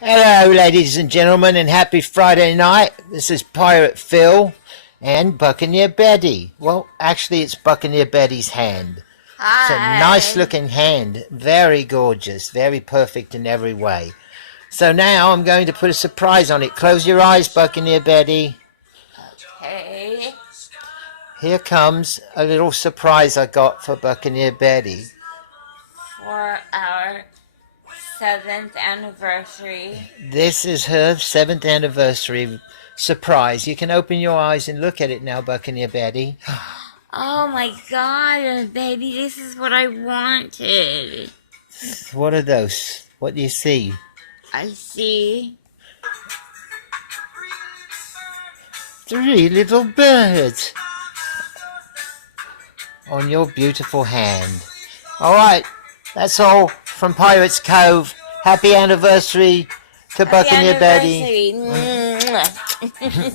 Hello, ladies and gentlemen, and happy Friday night. This is Pirate Phil and Buccaneer Betty. Well, actually, it's Buccaneer Betty's hand. It's a nice looking hand. Very gorgeous. Very perfect in every way. So now I'm going to put a surprise on it. Close your eyes, Buccaneer Betty. Okay. Here comes a little surprise I got for Buccaneer Betty. For our 7th anniversary. This is her 7th anniversary surprise. You can open your eyes and look at it now, Buccaneer Betty. Oh my god, baby, this is what I wanted. What are those? What do you see? I see 3 little birds on your beautiful hand. Alright, that's all from Pirates Cove. Happy anniversary to Buccaneer Betty. Happy anniversary.